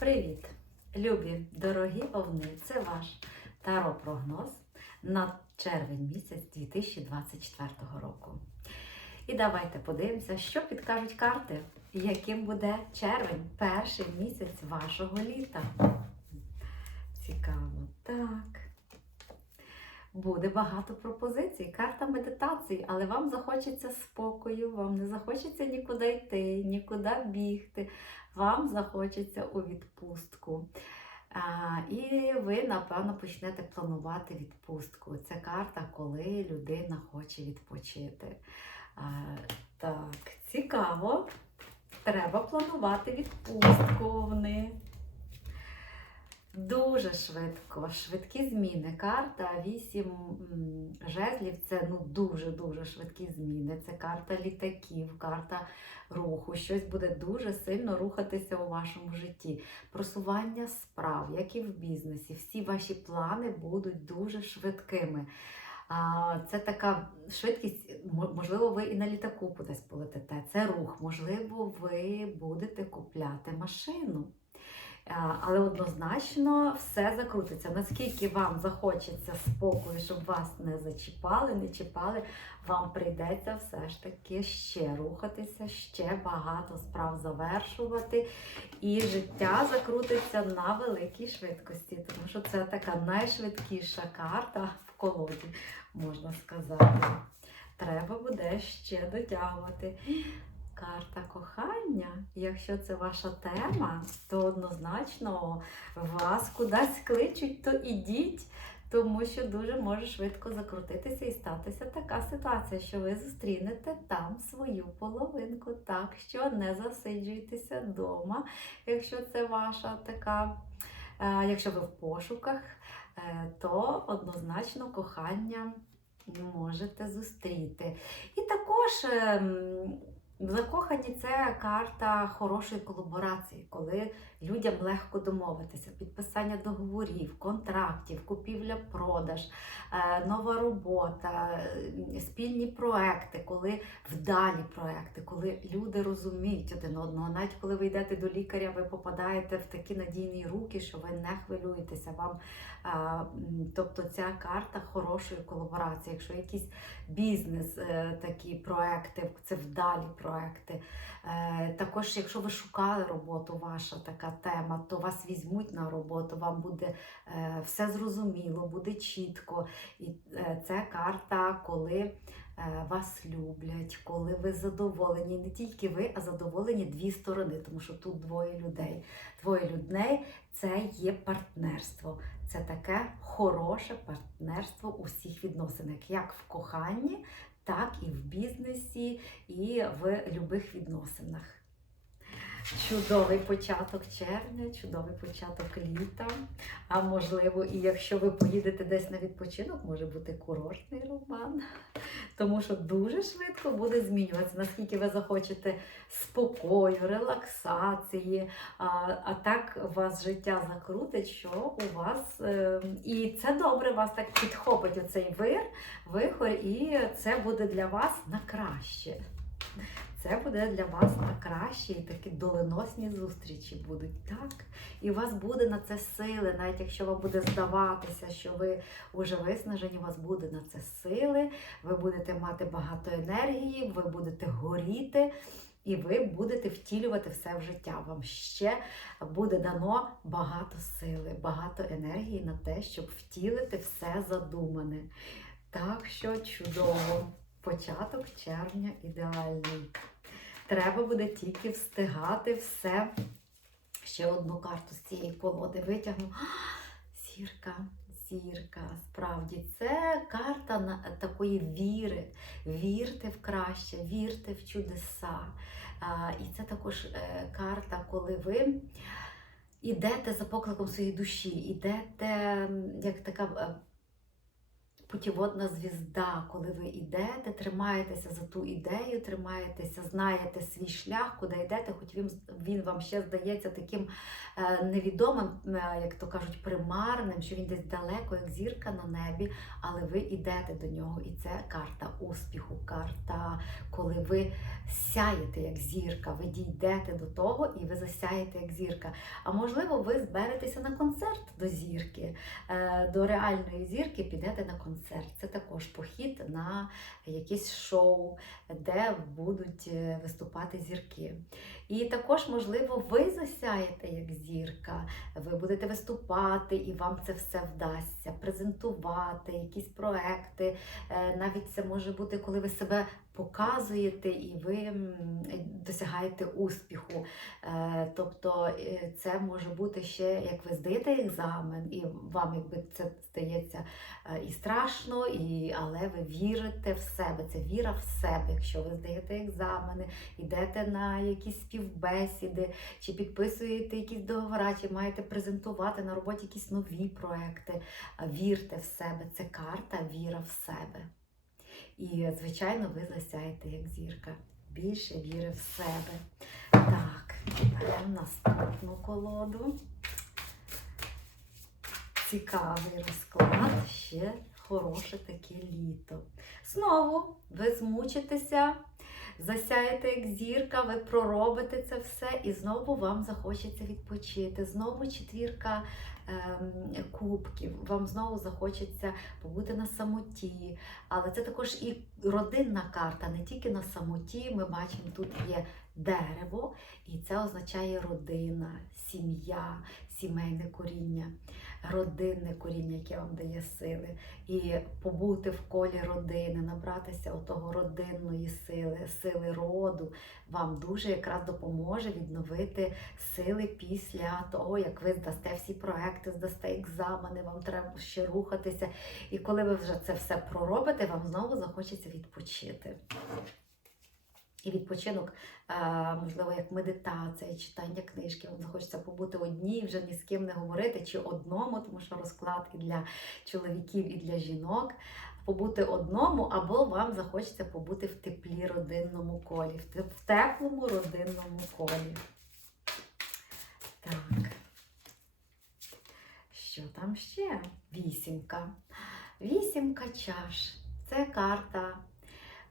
Привіт, любі, дорогі овни! Це ваш таро-прогноз на червень місяць 2024 року. І давайте подивимося, що підкажуть карти, яким буде червень, перший місяць вашого літа. Цікаво, так. Буде багато пропозицій, карта медитації, але вам захочеться спокою, вам не захочеться нікуди йти, нікуди бігти, вам захочеться у відпустку. А, і ви, напевно, почнете планувати відпустку. Це карта, коли людина хоче відпочити. А, так, цікаво. Треба планувати відпустку. Вони. Дуже швидко, швидкі зміни. Карта 8 жезлів це ну дуже-дуже швидкі зміни. Це карта літаків, карта руху. Щось буде дуже сильно рухатися у вашому житті. Просування справ, як і в бізнесі. Всі ваші плани будуть дуже швидкими. Це така швидкість, можливо, ви і на літаку кудись полетите. Це рух, можливо, ви будете купляти машину. А, Але однозначно все закрутиться. Наскільки вам захочеться спокою, щоб вас не зачіпали, не чіпали, вам прийдеться все ж таки ще рухатися, ще багато справ завершувати. І життя закрутиться на великій швидкості, тому що це така найшвидкіша карта в колоді, можна сказати. Треба буде ще дотягувати. Карта кохання, якщо це ваша тема, то однозначно вас кудись кличуть, то ідіть, тому що дуже може швидко закрутитися і статися така ситуація, що ви зустрінете там свою половинку. Так що не засиджуйтеся вдома, якщо це ваша така, е, якщо ви в пошуках, е, то однозначно кохання можете зустріти. І також. Закохані це карта хорошої колаборації, коли людям легко домовитися, підписання договорів, контрактів, купівля-продаж, е, нова робота, е, спільні проекти, коли вдалі проекти, коли люди розуміють один одного. Навіть коли ви йдете до лікаря, ви попадаєте в такі надійні руки, що ви не хвилюєтеся. Вам, тобто ця карта хорошої колаборації. Якщо якийсь бізнес, е, такі проекти, це вдалі проекти. Е, Також, якщо ви шукали роботу, ваша така тема, то вас візьмуть на роботу, вам буде е, все зрозуміло, буде чітко. І це карта, коли вас люблять, коли ви задоволені. Не тільки ви, а задоволені дві сторони, тому що тут двоє людей. Двоє людей це є партнерство. Це таке хороше партнерство у всіх відносинах, як в коханні, так і в бізнесі, і в любих відносинах. Чудовий початок червня, чудовий початок літа. А можливо, і якщо ви поїдете десь на відпочинок, може бути курортний роман. Тому що дуже швидко буде змінюватися, наскільки ви захочете спокою, релаксації. А, а так вас життя закрутить, що у вас е, і це добре, вас так підхопить оцей вир, вихор, і це буде для вас на краще. Це буде для вас краще, і такі доленосні зустрічі будуть, так? І у вас буде на це сили, навіть якщо вам буде здаватися, що ви вже виснажені, у вас буде на це сили, ви будете мати багато енергії, ви будете горіти. І ви будете втілювати все в життя. Вам ще буде дано багато сили, багато енергії на те, щоб втілити все задумане. Так що чудово! Початок червня ідеальний. Треба буде тільки встигати все. Ще одну карту з цієї колоди витягну. Зірка, зірка. Справді, це карта такої віри. Вірте в краще, вірте в чудеса. І це також е, карта, коли ви йдете за покликом своєї душі, йдете як така. Путіводна звізда, коли ви йдете, тримаєтеся за ту ідею, тримаєтеся, знаєте свій шлях, куди йдете, хоч він, він вам ще здається таким е, невідомим, е, як то кажуть, примарним, що він десь далеко, як зірка на небі, але ви йдете до нього. І це карта успіху, карта, коли ви сяєте як зірка, ви дійдете до того і ви засяєте як зірка. А можливо, ви зберетеся на концерт до зірки, е, до реальної зірки підете на концерт. Це також похід на якесь шоу, де будуть е, виступати зірки. І також, можливо, ви засяєте як зірка, ви будете виступати, і вам це все вдасться, презентувати якісь проекти. Е, Навіть це може бути, коли ви себе показуєте і ви досягаєте успіху. Е, Тобто е, це може бути ще, як ви здаєте екзамен, і вам якби це здається е, і страшно, і, але ви вірите в себе. Це віра в себе. Якщо ви здаєте екзамени, йдете на якісь співбесіди, чи підписуєте якісь договори, чи маєте презентувати на роботі якісь нові проекти. Вірте в себе. Це карта віра в себе. І, звичайно, ви засяєте як зірка. Більше віри в себе. Так, беремо наступну колоду. Цікавий розклад, ще хороше таке літо. Знову ви змучитеся, засяєте як зірка, ви проробите це все, і знову вам захочеться відпочити. Знову четвірка ем, кубків, вам знову захочеться побути на самоті. Але це також і родинна карта, не тільки на самоті. Ми бачимо, тут є дерево, і це означає родина, сім'я, сімейне коріння, родинне коріння, яке вам дає сили. І побути в колі родини, набратися отого родинної сили, сили роду, вам дуже якраз допоможе відновити сили після того, як ви здасте всі проекти, здасте екзамени, вам треба ще рухатися. І коли ви вже це все проробите, вам знову захочеться відпочити. І відпочинок, е, можливо, як медитація, читання книжки, вам захочеться побути одній, вже ні з ким не говорити, чи одному, тому що розклад і для чоловіків, і для жінок. Побути одному, або вам захочеться побути в теплі родинному колі, в теплому родинному колі. Так. Що там ще? Вісімка. Вісімка чаш. Це карта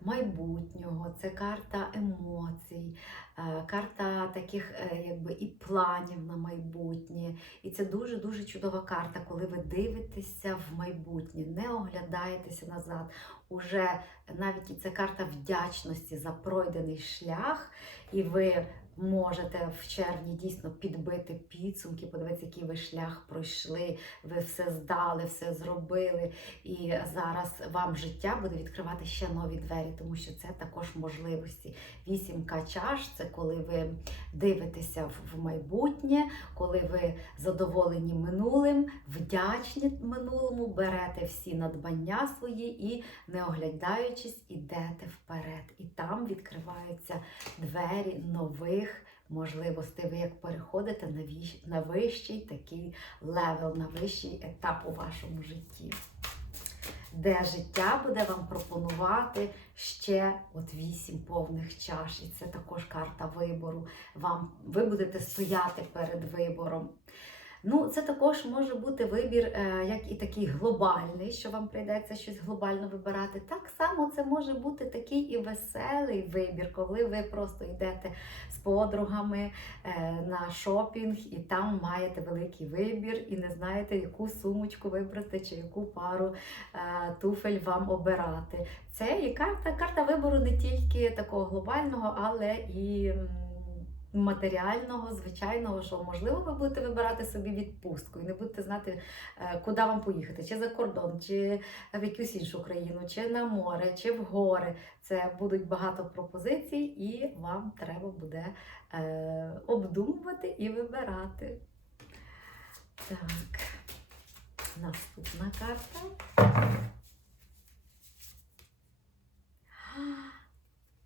майбутнього, це карта емоцій, е, карта таких е, якби і планів на майбутнє. І це дуже-дуже чудова карта, коли ви дивитеся в майбутнє, не оглядаєтеся назад. Уже навіть і це карта вдячності за пройдений шлях, і ви можете в червні дійсно підбити підсумки, подивитися, який ви шлях пройшли, ви все здали, все зробили. І зараз вам життя буде відкривати ще нові двері, тому що це також можливості. Вісімка чаш це коли ви дивитеся в- майбутнє, коли ви задоволені минулим, вдячні минулому, берете всі надбання свої і, не оглядаючись, ідете вперед. І там відкриваються двері нових. Можливостей, ви як переходите на, віщ- на вищий такий левел, на вищий етап у вашому житті де життя буде вам пропонувати ще от вісім повних чаш. І це також карта вибору. Вам, ви будете стояти перед вибором. Ну, це також може бути вибір, е, як і такий глобальний, що вам прийдеться щось глобально вибирати. Так само це може бути такий і веселий вибір, коли ви просто йдете з подругами е, на шопінг, і там маєте великий вибір, і не знаєте, яку сумочку вибрати чи яку пару е, туфель вам обирати. Це і карта, карта вибору не тільки такого глобального, але і матеріального, звичайного, що можливо ви будете вибирати собі відпустку і не будете знати, е, куди вам поїхати, чи за кордон, чи в якусь іншу країну, чи на море, чи в гори. Це будуть багато пропозицій, і вам треба буде е, обдумувати і вибирати. Так, наступна карта.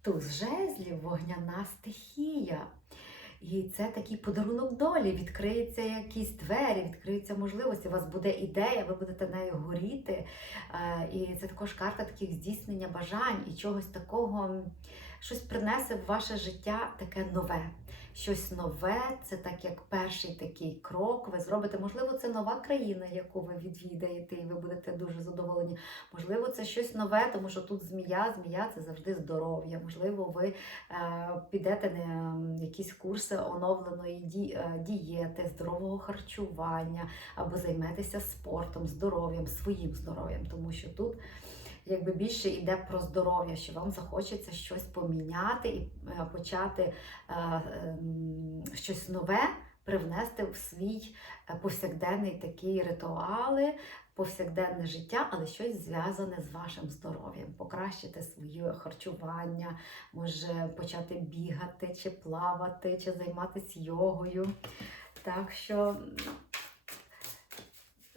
Туз жезлів, вогняна стихія. І це такий подарунок долі. Відкриються якісь двері, відкриються можливості. У вас буде ідея, ви будете нею горіти. Е, І це також карта таких здійснення бажань і чогось такого, щось принесе в ваше життя таке нове. Щось нове, це так як перший такий крок. Ви зробите, можливо, це нова країна, яку ви відвідаєте, і ви будете дуже задоволені. Можливо, це щось нове, тому що тут змія, змія це завжди здоров'я. Можливо, ви е, підете на якісь курси оновленої ді, е, дієти, здорового харчування, або займетеся спортом, здоров'ям, своїм здоров'ям, тому що тут. Якби більше йде про здоров'я, що вам захочеться щось поміняти і е, почати е, ем, щось нове привнести в свій е, повсякденний такі ритуали, повсякденне життя, але щось зв'язане з вашим здоров'ям, покращити своє харчування, може почати бігати, чи плавати, чи займатися йогою. Так що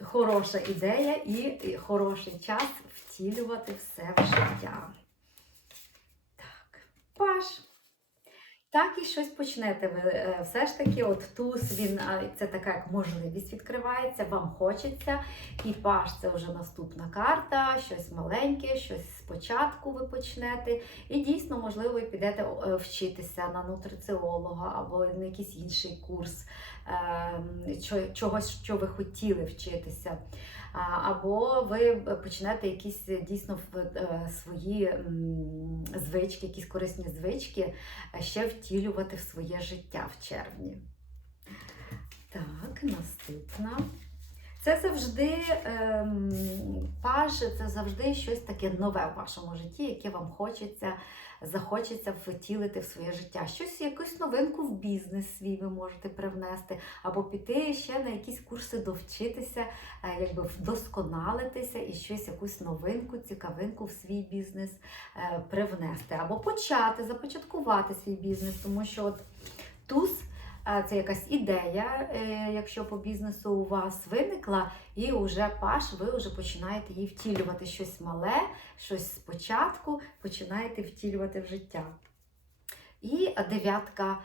хороша ідея і хороший час втілювати все в життя. Так, Паш. Так і щось почнете ви е, все ж таки, от туз він це така як можливість відкривається, вам хочеться. І паш це вже наступна карта, щось маленьке, щось спочатку ви почнете. І дійсно, можливо, ви підете е, вчитися на нутриціолога або на якийсь інший курс е, чогось, що ви хотіли вчитися. Або ви почнете якісь дійсно е, свої звички, якісь корисні звички е, ще втілювати в своє життя в червні. Так, наступна. Це завжди ем, паж, це завжди щось таке нове в вашому житті, яке вам хочеться, захочеться втілити в своє життя. Щось, якусь новинку в бізнес свій ви можете привнести, або піти ще на якісь курси довчитися, е, якби вдосконалитися і щось, якусь новинку, цікавинку в свій бізнес е, привнести, або почати, започаткувати свій бізнес, тому що от туз. Це якась ідея, е, якщо по бізнесу у вас виникла, і вже паш, ви вже починаєте її втілювати щось мале, щось спочатку починаєте втілювати в життя. І дев'ятка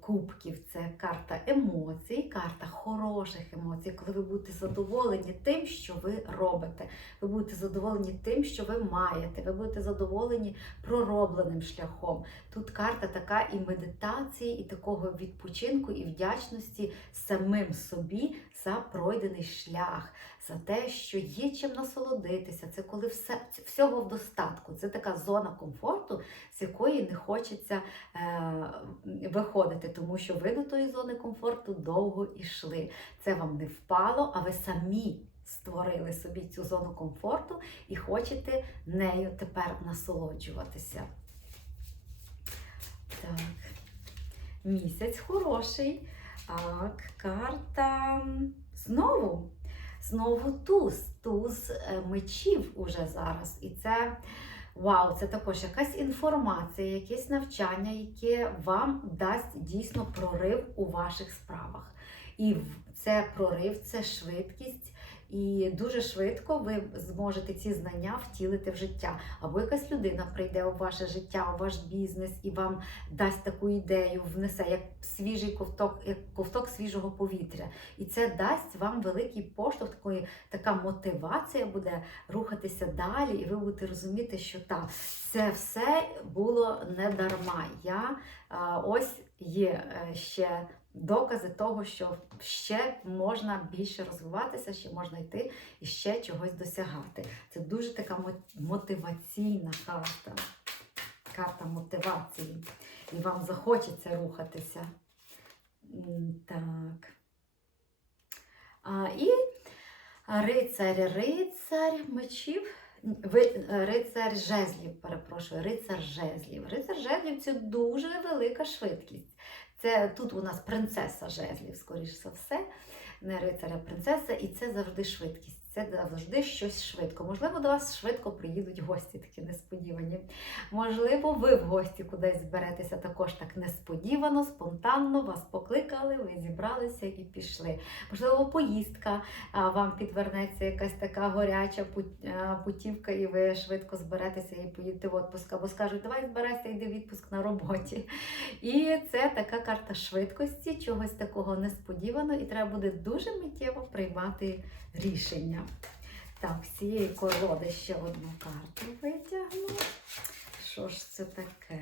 кубків це карта емоцій, карта хороших емоцій, коли ви будете задоволені тим, що ви робите. Ви будете задоволені тим, що ви маєте, ви будете задоволені проробленим шляхом. Тут карта така і медитації, і такого відпочинку, і вдячності самим собі за пройдений шлях, за те, що є чим насолодитися. Це коли все всього в достатку. Це така зона комфорту, з якої не хочеться е, виходити, тому що ви до тої зони комфорту довго йшли. Це вам не впало, а ви самі. Створили собі цю зону комфорту і хочете нею тепер насолоджуватися. Так. Місяць хороший. Так, карта знову. Знову туз. Туз е, мечів уже зараз. І це вау, це також якась інформація, якесь навчання, яке вам дасть дійсно прорив у ваших справах. І це прорив, це швидкість. І дуже швидко ви зможете ці знання втілити в життя. Або якась людина прийде у ваше життя, у ваш бізнес і вам дасть таку ідею, внесе як свіжий ковток, як ковток свіжого повітря. І це дасть вам великий поштовх, такої, така мотивація буде рухатися далі, і ви будете розуміти, що так, це все було не дарма. Я а, ось є е, ще докази того, що ще можна більше розвиватися, ще можна йти і ще чогось досягати. Це дуже така мотиваційна карта. Карта мотивації. І вам захочеться рухатися. Так. А, і рицар, рицар мечів. Рицар жезлів, перепрошую, рицар жезлів. Рицар жезлів це дуже велика швидкість. Це тут у нас принцеса жезлів, скоріш за все, не рицаря, принцеса, і це завжди швидкість. Це завжди щось швидко. Можливо, до вас швидко приїдуть гості, такі несподівані. Можливо, ви в гості кудись зберетеся також так несподівано, спонтанно вас покликали, ви зібралися і пішли. Можливо, поїздка вам підвернеться якась така горяча путівка, і ви швидко зберетеся і поїдете в отпуск, або скажуть, давай збирайся, йди в відпуск на роботі. І це така карта швидкості, чогось такого несподіваного, і треба буде дуже миттєво приймати рішення. Так, з цієї колоди ще одну карту витягну. Що ж це таке?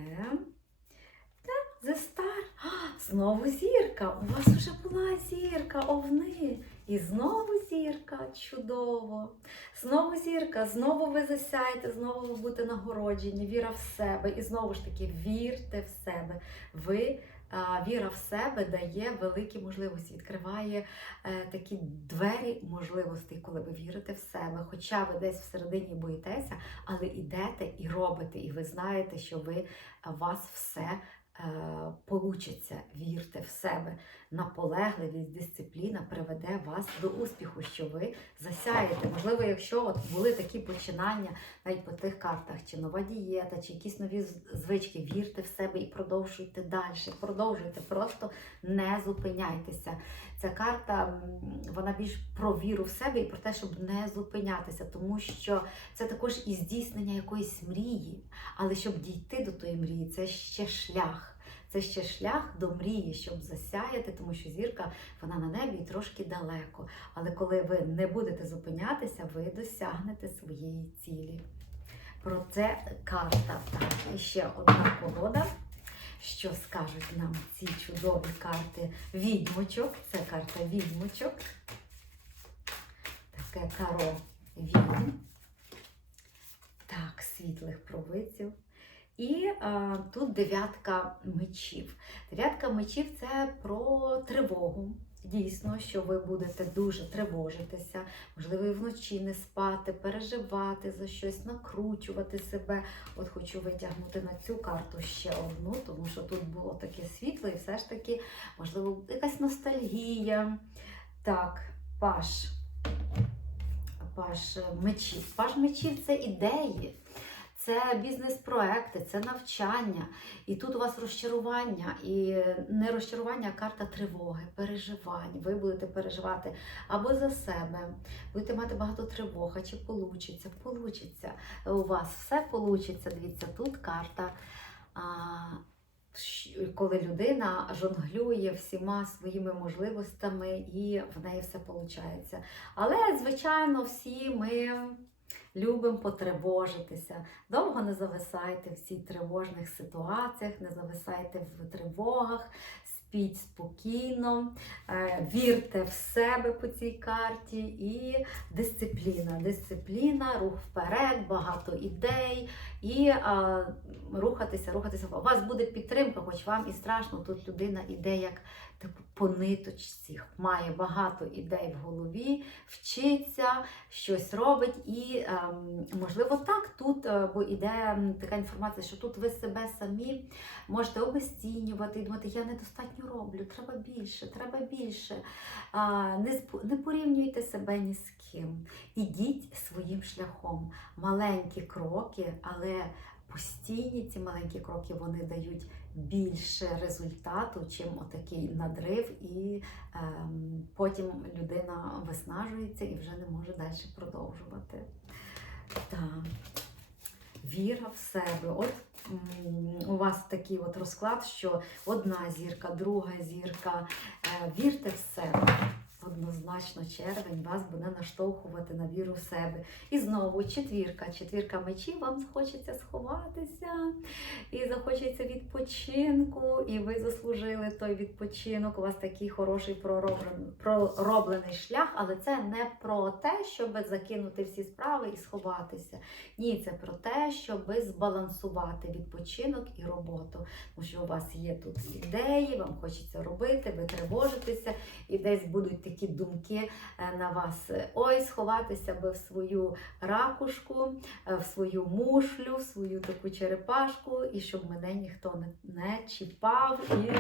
Так, The Star. А, Знову зірка. У вас вже була зірка, овни. І знову зірка. Чудово. Знову зірка, знову ви засяєте, знову ви будете нагороджені. Віра в себе. І знову ж таки, вірте в себе. Ви віра в себе дає великі можливості, відкриває е, такі двері можливостей, коли ви вірите в себе. Хоча ви десь всередині боїтеся, але йдете і робите, і ви знаєте, що ви вас все. Е, Получиться, вірте в себе. Наполегливість, дисципліна приведе вас до успіху, що ви засяєте. Можливо, якщо от були такі починання навіть по тих картах, чи нова дієта, чи якісь нові звички, вірте в себе і продовжуйте далі. Продовжуйте, просто не зупиняйтеся. Ця карта вона більш про віру в себе і про те, щоб не зупинятися, тому що це також і здійснення якоїсь мрії. Але щоб дійти до тої мрії, це ще шлях. Це ще шлях до мрії, щоб засяяти, тому що зірка вона на небі і трошки далеко. Але коли ви не будете зупинятися, ви досягнете своєї цілі. Про це карта. Так, і ще одна колода. Що скажуть нам ці чудові карти відьмочок? Це карта відьмочок. Таке каро відьм. Так, світлих провидців. І а, тут дев'ятка мечів. Дев'ятка мечів це про тривогу. Дійсно, що ви будете дуже тривожитися, можливо, і вночі не спати, переживати за щось, накручувати себе. От хочу витягнути на цю карту ще одну, тому що тут було таке світло, і все ж таки, можливо, якась ностальгія. Так, паш. Паш мечів. Паш мечів це ідеї. Це бізнес-проекти, це навчання. І тут у вас розчарування, і не розчарування, а карта тривоги, переживань. Ви будете переживати або за себе, будете мати багато тривог, а чи получиться, получиться. У вас все получиться. Дивіться, тут карта. А, коли людина жонглює всіма своїми можливостями і в неї все виходить. Але, звичайно, всі ми любимо потривожитися. Довго не зависайте в цих тривожних ситуаціях, не зависайте в тривогах, спіть спокійно, е, вірте в себе по цій карті і дисципліна. Дисципліна, рух вперед, багато ідей і а, рухатися, рухатися. У вас буде підтримка, хоч вам і страшно. Тут людина іде як по ниточці, має багато ідей в голові, вчиться, щось робить. І ем, можливо так тут, е, бо іде така інформація, що тут ви себе самі можете обесцінювати і думати, я недостатньо роблю, треба більше, треба більше. Не порівнюйте себе ні з ким. Ідіть своїм шляхом. Маленькі кроки, але постійні ці маленькі кроки вони дають більше результату, чим отакий надрив, і е, потім людина виснажується і вже не може далі продовжувати. Так. Віра в себе. От у вас такий от розклад, що одна зірка, друга зірка. Е, Вірте в себе. Однозначно, червень вас буде наштовхувати на віру в себе. І знову четвірка. Четвірка мечів, вам захочеться сховатися, і захочеться відпочинку, і ви заслужили той відпочинок. У вас такий хороший пророблений, пророблений шлях, але це не про те, щоб закинути всі справи і сховатися. Ні, це про те, щоб збалансувати відпочинок і роботу. Тому що у вас є тут ідеї, вам хочеться робити, ви тривожитеся, і десь будуть такі такі думки е, на вас. Ой, сховатися би в свою ракушку, е, в свою мушлю, в свою таку черепашку, і щоб мене ніхто не, чіпав і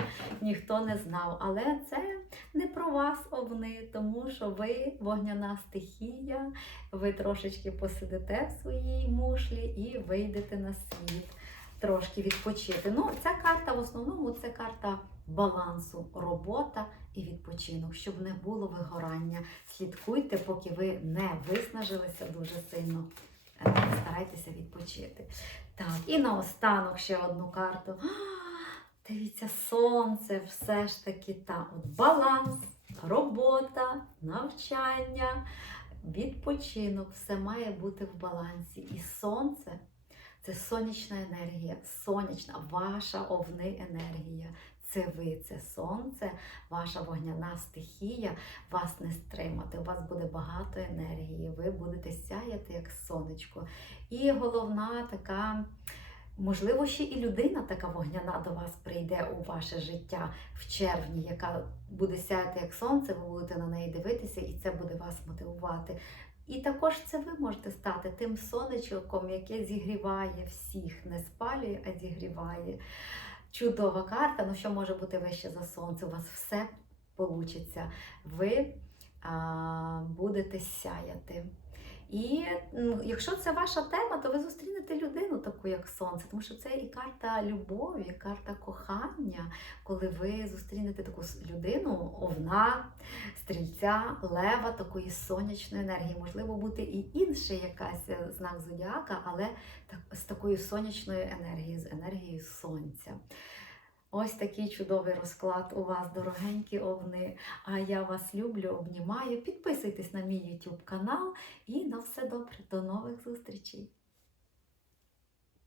ніхто не знав. Але це не про вас, овни, тому що ви вогняна стихія, ви трошечки посидите в своїй мушлі і вийдете на світ. Трошки відпочити. Ну, ця карта в основному це карта балансу, робота і відпочинок, щоб не було вигорання. Слідкуйте, поки ви не виснажилися дуже сильно. Е, Старайтеся відпочити. Так, і наостанок ще одну карту. А, Дивіться, сонце, все ж таки та от баланс, робота, навчання, відпочинок, все має бути в балансі. І сонце це сонячна енергія, сонячна, ваша овни енергія. Це ви, це сонце, ваша вогняна стихія, вас не стримати. У вас буде багато енергії, ви будете сяяти як сонечко. І головна така, можливо, ще і людина така вогняна до вас прийде у ваше життя в червні, яка буде сяяти як сонце, ви будете на неї дивитися, і це буде вас мотивувати. І також це ви можете стати тим сонечком, яке зігріває всіх, не спалює, а зігріває. Чудова карта. Ну що може бути вище за сонце? У вас все вийде. Ви а, будете сяяти. І якщо це ваша тема, то ви зустрінете людину таку, як сонце, тому що це і карта любові, карта кохання, коли ви зустрінете таку людину, овна, стрільця, лева, такої сонячної енергії. Можливо, бути і інший якась е, знак зодіака, але з такою сонячною енергією, з енергією сонця. Ось такий чудовий розклад у вас, дорогенькі овни. А я вас люблю, обнімаю. Підписуйтесь на мій YouTube канал і на все добре. До нових зустрічей!